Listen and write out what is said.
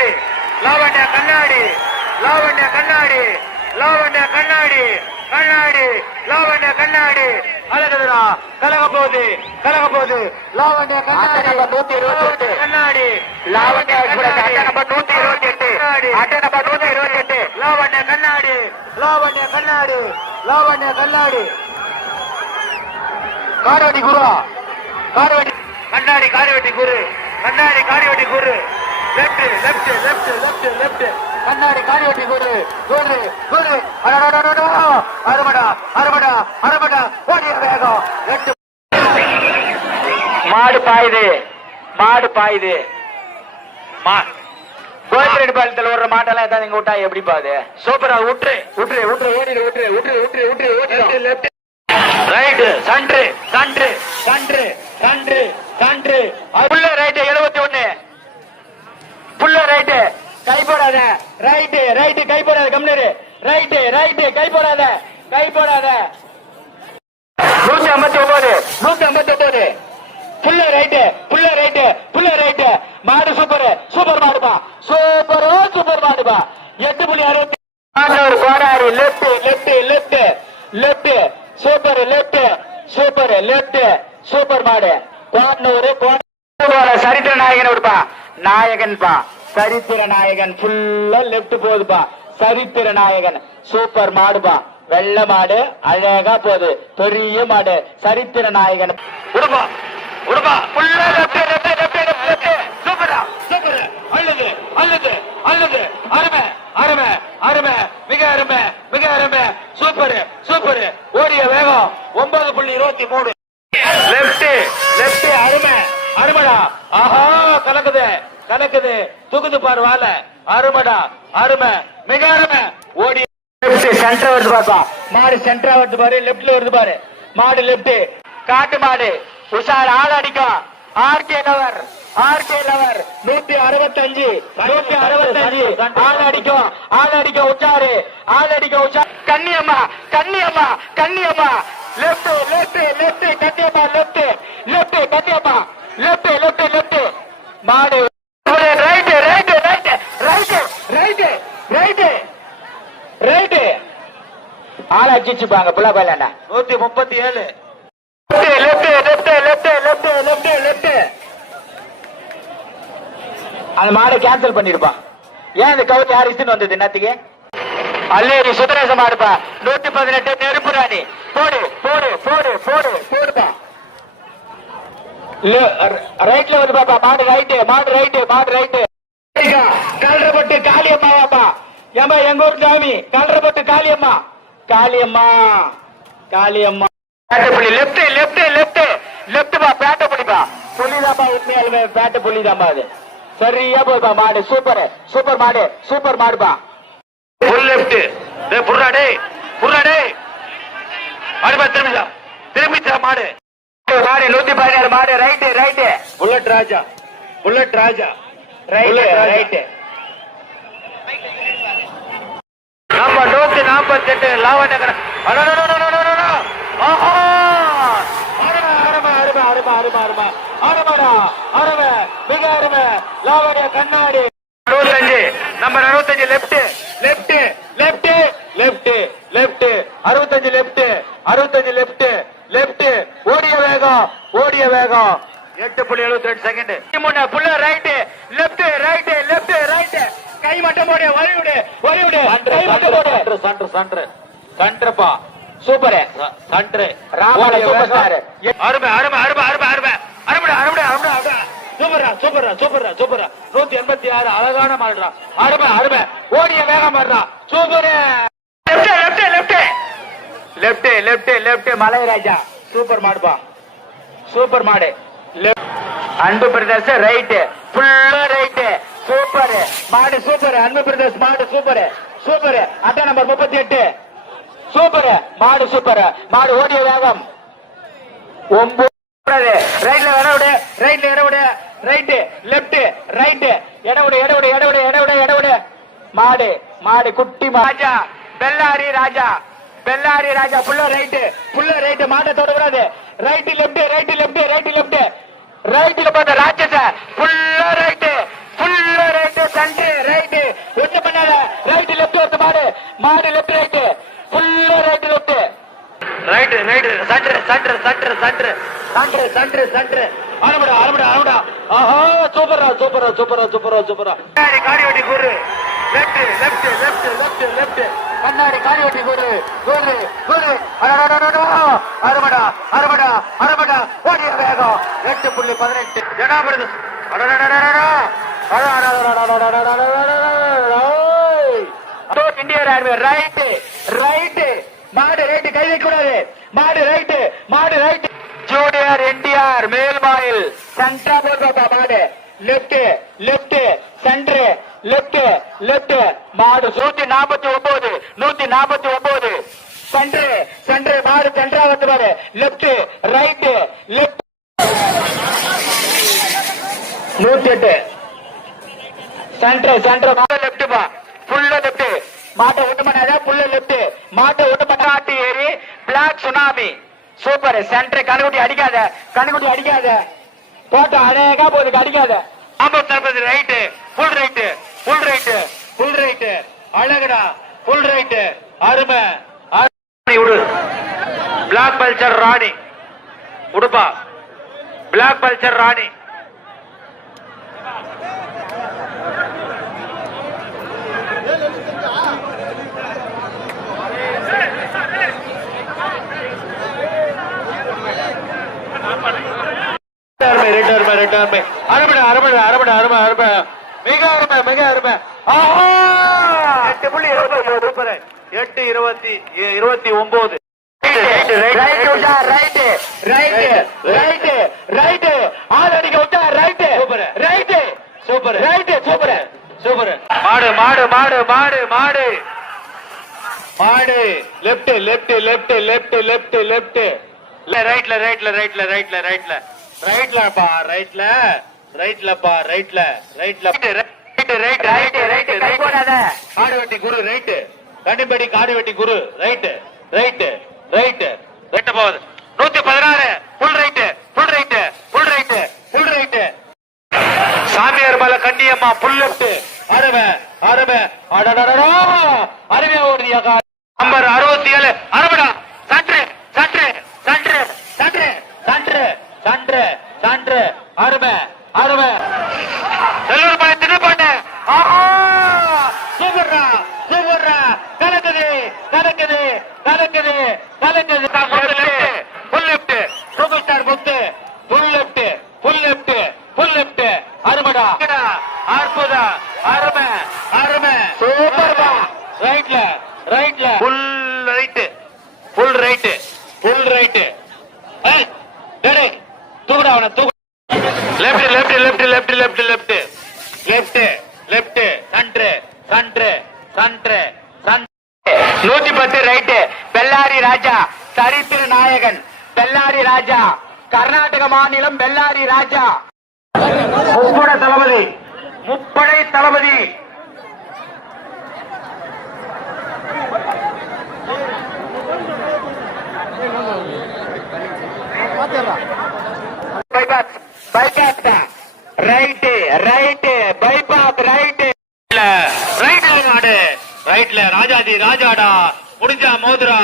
கண்ணாடி லாவண்யா கண்ணாடி லாவண்யா கண்ணாடி லாவண்யா கண்ணாடி கண்ணாடி லாவண்யா கண்ணாடி அழகுதுரா கலக போகுது லாவண்யா கண்ணாடி 128 கண்ணாடி லாவண்யா எக்ஸ்பிரஸ் அட்டை நம்பர் 128 அட்டை நம்பர் 128 லாவண்யா கண்ணாடி லாவண்யா கண்ணாடி லாவண்யா கண்ணாடி காரவட்டி குரு காரவட்டி கண்ணாடி காரவட்டி குரு கண்ணாடி காரவட்டி குரு left left left left left கண்ணாடி காரியவட்டி குரு குரு குரு அருமடா அருமடா அருமடா ஓடிய வேகம் ரெண்டு மாடு பாயுது கோயத்ரெடி பாலத்தில் ஓடுற மாட்டெல்லாம் ஏதாவது இங்க விட்டா எப்படி பாது சூப்பரா விட்டுரு விட்டுரு விட்டுரு ஓடிடு விட்டுரு விட்டுரு விட்டுரு விட்டுரு லெப்ட் ரைட் சன்று சன்று சன்று சன்று சன்று புள்ள ரைட் 71 புள்ள ரைட் கை போடாத ரைட் ரைட் கை போடாத கம்னரு ரைட் ரைட் கை போடாத 159 புள்ள ரைட் மாடு சூப்பர் சூப்பர் மாடுபா சூப்பர் மாடுபா 8.60 கோடாரி left left left left super left super left super மாடு கோடனூர் சரித்திர நாயகன் விடுப்பா நாயகன் பா சரித்திர நாயகன் ஃபுல்லா லெப்ட் போகுதுப்பா சரித்திர நாயகன் சூப்பர் மாடுபா வெள்ள மாடு அழகா போகுது பெரிய மாடு சரித்திர நாயகன் விடுப்பா விடுப்பா ஃபுல்லா லெப்ட் லெப்ட் லெப்ட் லெப்ட் சூப்பரா சூப்பர் அல்லது அல்லது அல்லது அருமை அருமை அருமை மிக அருமை மிக அருமை சூப்பர் சூப்பர் ஓடிய வேகம் 9.23 லெப்ட் லெப்ட் அருமை அருமடா ஆஹா கலக்குது தூக்குது பாரு வாழ அருமடா அருமை மிக அருமை ஓடி சென்டர் வருது பாப்பா மாடு சென்டரா வருது பாரு லெப்ட்ல வருது பாரு மாடு லெப்ட் காட்டு மாடு உஷார் ஆள் அடிக்கும் ஆர்கே லவர் 165 ஆள் அடிக்கும் உச்சாரு Kanniyamma left left left Kanniyamma left left Kanniyamma left left left மாடு right right right right right right right ஆள் அடிச்சுப்பாங்க புள்ள பையனா 137 left left left left left left அந்த மாடை கேன்சல் பண்ணிருப்பா ஏன் இந்த கவுத்தி ஹாரிஸ்ன்னு வந்தது என்னத்துக்கு அல்லேரி சுதரேச மாடுப்பா 118 நெருப்பு ராணி போடு போடு போடு போடு போடுப்பா ரைட்ல வந்து பாப்பா மாடு ரைட்டு கல்றப்பட்டு காளியம்மாவாப்பா ஏமா எங்க ஊர் சாமி கல்றப்பட்டு காளியம்மா பேட்டப்புள்ளி லெப்ட் லெப்ட் லெப்ட் லெப்ட் பா பேட்டப்புள்ளிப்பா புள்ளிதாப்பா உண்மையாலுமே பேட்ட புள்ளிதாப்பா அது சரியா போப்பா மாடு சூப்பர் மாடுப்பா புல் லெப்ட் புர்ராடே அடிப்பா திரும்பிச்சா மாடு 116 மாடு ரைட் புல்லட் ராஜா ரைட் நம்ம 148 லாவண்யா மிக அருமை லாவண்யா கண்ணாடி 65 number 65 left left left left left 65 left ஓடிய வேகம் 8.72 செகண்ட் புள்ள ரைட் லெப்ட் கை மட்டும் போடு வலிவிடு சண்டர்ப்பா சூப்பர் சண்டர் ராமல சூப்பர் ஸ்டார் அருமை சூப்பரா 186 அழகான மாடுறா அருமை ஓடிய வேகம் மாடுறா சூப்பர் லெப்ட் மலைராஜா சூப்பர் மாடுப்பா சூப்பர் மாடு அன்பு பிரதர்ஸ் ரைட் ஃபுல்லா ரைட் சூப்பர் மாடு சூப்பர் அன்பு பிரதர்ஸ் மாடு சூப்பர் அட்டை நம்பர் 38 சூப்பர் மாடு ஓடிய வேகம் 9 ரைட்ல இடவிடு ரைட் லெப்ட் ரைட் இடவிடு மாடு குட்டி ராஜா பெல்லாரி ராஜா புள்ள ரைட் மாட்டை தொடக்கூடாது ரைட் லெப்ட் ரைட்ல பார்த்த ராட்சச ஃபுல்லா ரைட் சென்ட்ரு சன்று சன்று சன்று சன்று சன்று சன்று அனுபடா அனுபடா அனுபடா ஆஹா சூப்பரா சூப்பரா சூப்பரா சூப்பரா சூப்பரா காடி வெட்டி கூறு left left left left left கண்ணாடி காடி வெட்டி கூறு கூறு கூறு அறுபடா அறுபடா அறுபடா ஓடிய வேகம் 8.18 ஜனாபதி இந்தியன் ஆர்மி ரைட் ரைட் மாடு ரைட் கை வைக்க கூடாது மாடு ரைட் மாடு ரைட் ஜூனியர் என்டிஆர் மேல்மாயில் சென்டரா போடுறா மாடு left left centre left left மாடு 149 149 சென்டர் சென்டர் மாடு சென்டரா வந்து பாரு left right left 108 centre centre மாடு லெப்ட் பா ஃபுல்லா லெப்ட் மாட்டை விட்டு பண்ணாத புள்ள லெப்ட் மாட்டை விட்டு பண்ணாட்டி ஏறி பிளாக் சுனாமி சூப்பர் சென்டர் கண்ணுக்குட்டி அடிக்காத கண்ணுக்குட்டி அடிக்காத போட்டோ அழகா போகுது அடிக்காத 50 right full right full right full right அழகுடா ஃபுல் ரைட்டு அருமை விடு பிளாக் பல்சர் ராணி உடுப்பா பிளாக் பல்சர் ராணி அருமை அருமை அருமை அருமை அருமை மிக அருமை மிக அருமை 8:29 மாடு மாடு மாடு மாடு மாடு மாடு left left left left left left ரைட்ல ரைட்ல ரைட்ல ரைட்ல ரைட்ல ரைட்லப்பா ரைட்ல ரைட்லப்பா ரைட்ல ரைட்ல right right right right right போடாத காடு வெட்டி குரு ரைட் கண்டிப்படி காடு வெட்டி குரு ரைட் ரைட் ரைட் ரைட் போகுது 116 ஃபுல் ரைட் ஃபுல் ரைட் ஃபுல் ரைட் ஃபுல் ரைட் சாமியார் மலை கண்டியம்மா ஃபுல் லெஃப்ட் அருமை அருமை அடடடடா அருமையா ஓடுதியா நம்பர் 67 அருமைடா சன்று சன்று சன்று சன்று சன்று சன்று சன்று அருமை அருமை செல்லூர் பாய் திடப்பட்ட சூப்பர்ரா சூப்பர்ரா கலக்குது கலக்குது கலக்குது கலக்குது full left super star Muthu full left full left full left அருமைடா அற்புத அருமை அருமை சூப்பர்பா ரைட்ல ரைட்ல ஃபுல் ரைட் ஃபுல் ரைட் ஃபுல் ரைட் டேய் தூக்குடா அவனை தூக்கு left left left left left left left left center center center 110 right Bellary Raja சரித்திர நாயகன் பெல்லாரி ராஜா கர்நாடக மாநிலம் பெல்லாரி ராஜா முப்படை தளபதி முப்படை தளபதி bypass bypass right right bypass right ரைட்ல நாடு ரைட்ல ராஜாஜி ராஜாடா முடிஞ்சா மோதுரா